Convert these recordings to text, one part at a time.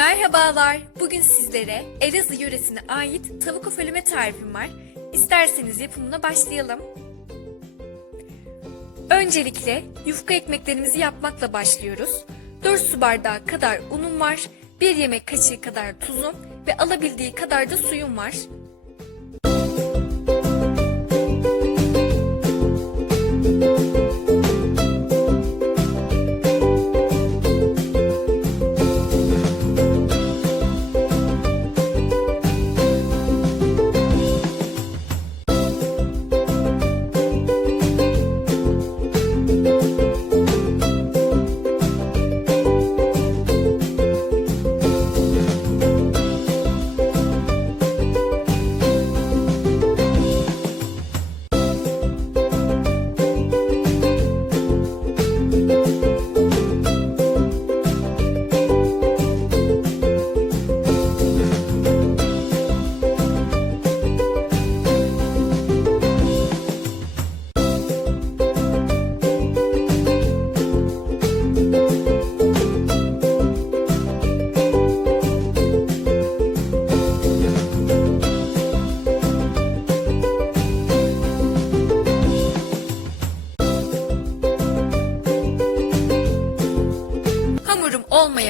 Merhabalar. Bugün sizlere Elazığ yöresine ait tavuk öfeleme tarifim var. İsterseniz yapımına başlayalım. Öncelikle yufka ekmeklerimizi yapmakla başlıyoruz. 4 su bardağı kadar unum var, 1 yemek kaşığı kadar tuzum ve alabildiği kadar da suyum var.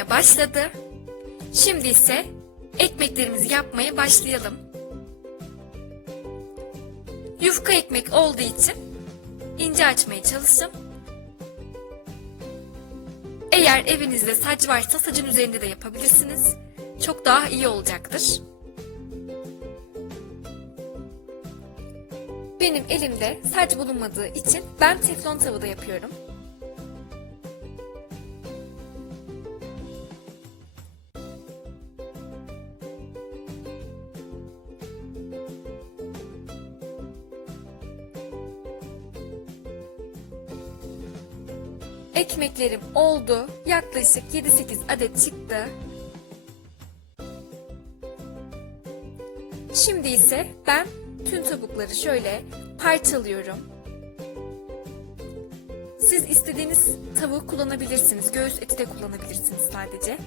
Olmaya başladı. Şimdi ise ekmeklerimizi yapmaya başlayalım. Yufka ekmek olduğu için ince açmaya çalışın. Eğer evinizde saç varsa sacın üzerinde de yapabilirsiniz. Çok daha iyi olacaktır. Benim elimde saç bulunmadığı için ben teflon tavada yapıyorum. Oldu. Yaklaşık 7-8 adet çıktı. Şimdi ise ben tüm tavukları şöyle parçalıyorum. Siz istediğiniz tavuğu kullanabilirsiniz. Göğüs eti de kullanabilirsiniz sadece.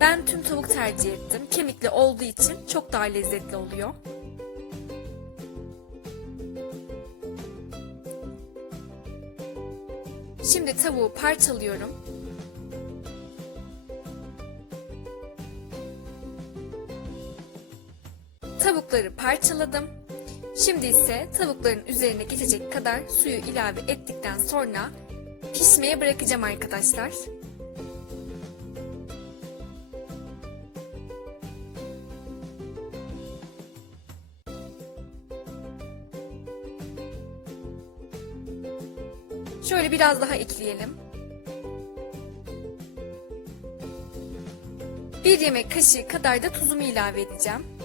Ben tüm tavuk tercih ettim. Kemikli olduğu için çok daha lezzetli oluyor. Şimdi tavuğu parçalıyorum. Parçaladım. Şimdi ise tavukların üzerine geçecek kadar suyu ilave ettikten sonra pişmeye bırakacağım arkadaşlar. Şöyle biraz daha ekleyelim. Bir yemek kaşığı kadar da tuzumu ilave edeceğim.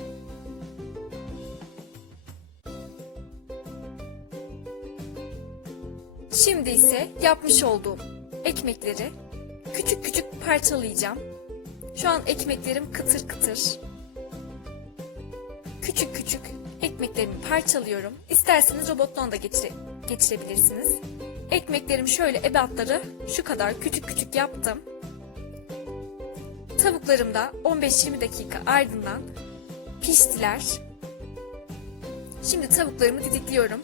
Şimdi ise yapmış olduğum ekmekleri küçük küçük parçalayacağım. Şu an ekmeklerim kıtır kıtır. Küçük küçük ekmeklerimi parçalıyorum. İsterseniz robottan da geçire, geçirebilirsiniz. Ekmeklerim şöyle ebatları şu kadar küçük küçük yaptım. Tavuklarım da 15-20 dakika ardından piştiler. Şimdi tavuklarımı didikliyorum.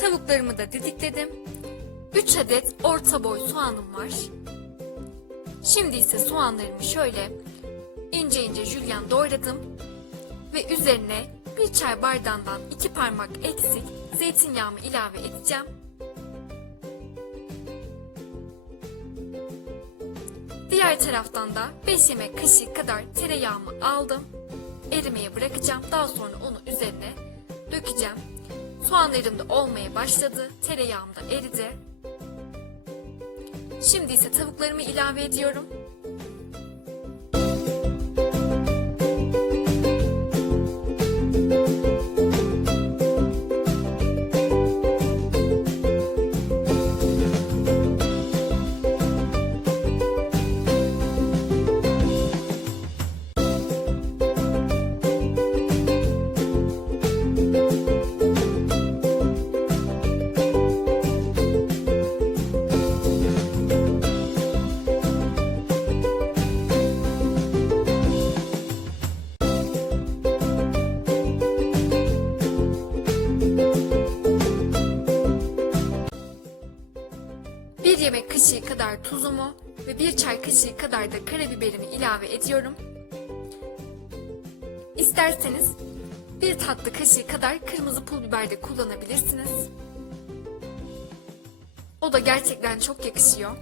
Tavuklarımı da didikledim. 3 adet orta boy soğanım var. Şimdi ise soğanlarımı şöyle ince ince jülyen doğradım ve üzerine bir çay bardağından 2 parmak eksik zeytinyağımı ilave edeceğim. Diğer taraftan da 5 yemek kaşığı kadar tereyağımı aldım. Erimeye bırakacağım. Daha sonra onu üzerine dökeceğim. Soğanlarım da olmaya başladı. Tereyağım da eridi. Şimdi ise tavuklarımı ilave ediyorum. Tuzumu ve bir çay kaşığı kadar da karabiberimi ilave ediyorum. İsterseniz bir tatlı kaşığı kadar kırmızı pul biber de kullanabilirsiniz. O da gerçekten çok yakışıyor.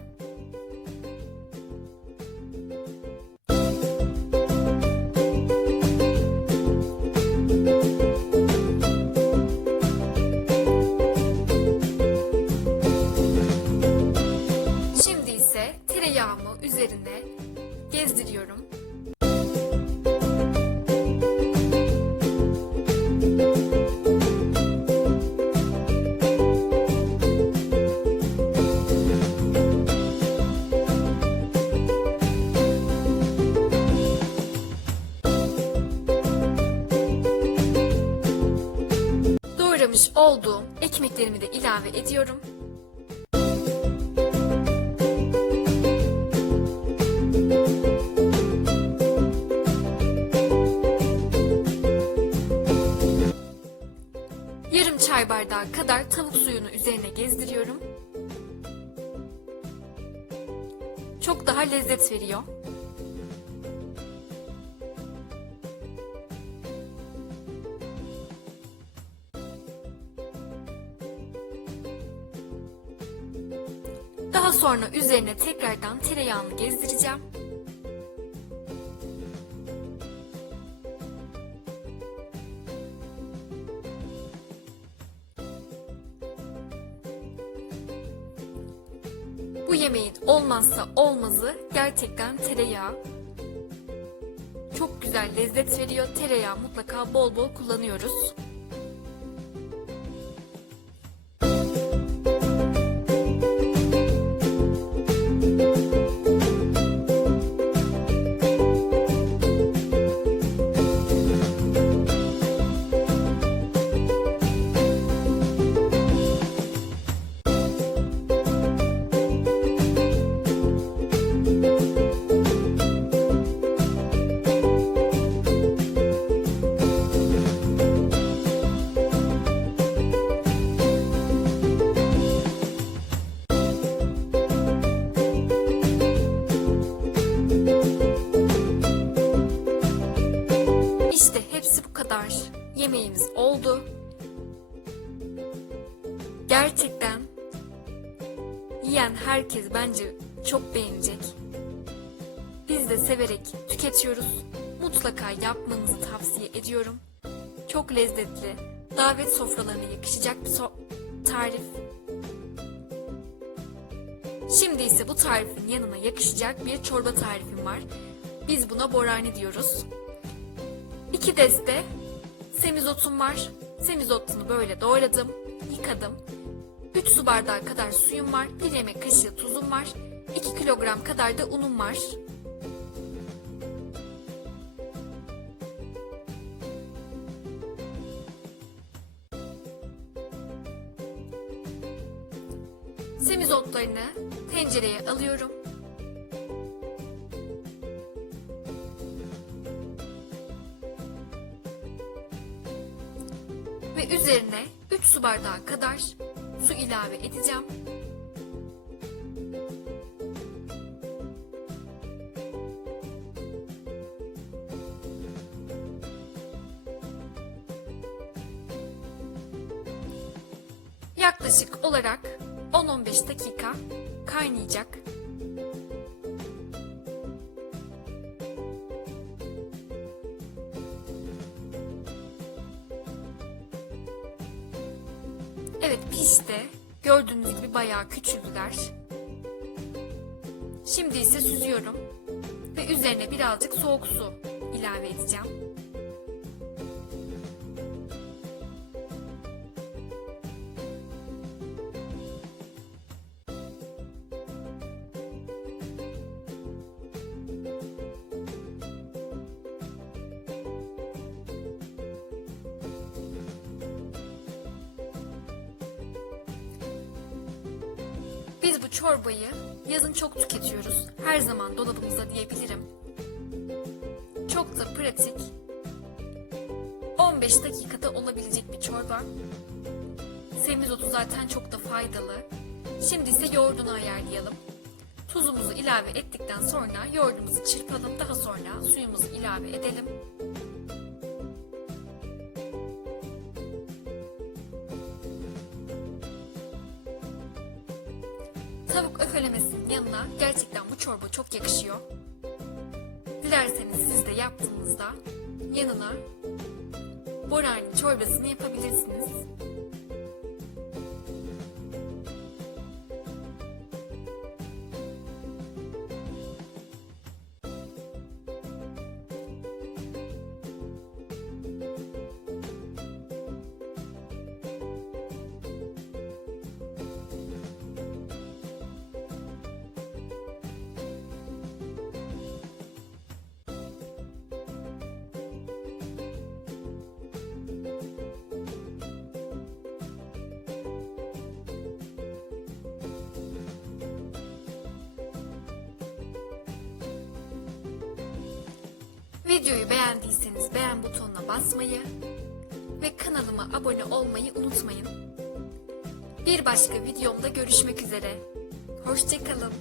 Doğramış olduğum ekmeklerimi de ilave ediyorum. Yarım çay bardağı kadar tavuk suyunu üzerine gezdiriyorum. Çok daha lezzet veriyor. Sonra üzerine tekrardan tereyağını gezdireceğim. Bu yemeğin olmazsa olmazı gerçekten tereyağı. Çok güzel lezzet veriyor. Tereyağı mutlaka bol bol kullanıyoruz. Yiyen herkes bence çok beğenecek. Biz de severek tüketiyoruz. Mutlaka yapmanızı tavsiye ediyorum. Çok lezzetli, davet sofralarına yakışacak bir so- tarif. Şimdi ise bu tarifin yanına yakışacak bir çorba tarifim var. Biz buna borani diyoruz. 2 deste semizotum var. Semizotunu böyle doğradım, yıkadım. 3 su bardağı kadar suyum var. 1 yemek kaşığı tuzum var. 2 kilogram kadar da unum var. Semizotlarını tencereye alıyorum. ve üzerine 3 su bardağı kadar su ilave edeceğim. Yaklaşık olarak 10-15 dakika kaynayacak. Gördüğünüz gibi bayağı küçüldüler. Şimdi ise süzüyorum. Ve üzerine birazcık soğuk su ilave edeceğim. Çorbayı yazın çok tüketiyoruz. Her zaman dolabımızda diyebilirim. Çok da pratik. 15 dakikada olabilecek bir çorba. Semizotu zaten çok da faydalı. Şimdi ise yoğurdunu ayarlayalım. Tuzumuzu ilave ettikten sonra yoğurdumuzu çırpalım. Daha sonra suyumuzu ilave edelim. Çorba çok yakışıyor. Dilerseniz siz de yaptığınızda yanına borani çorbasını yapabilirsiniz. Videoyu beğendiyseniz beğen butonuna basmayı ve kanalıma abone olmayı unutmayın. Bir başka videomda görüşmek üzere. Hoşçakalın.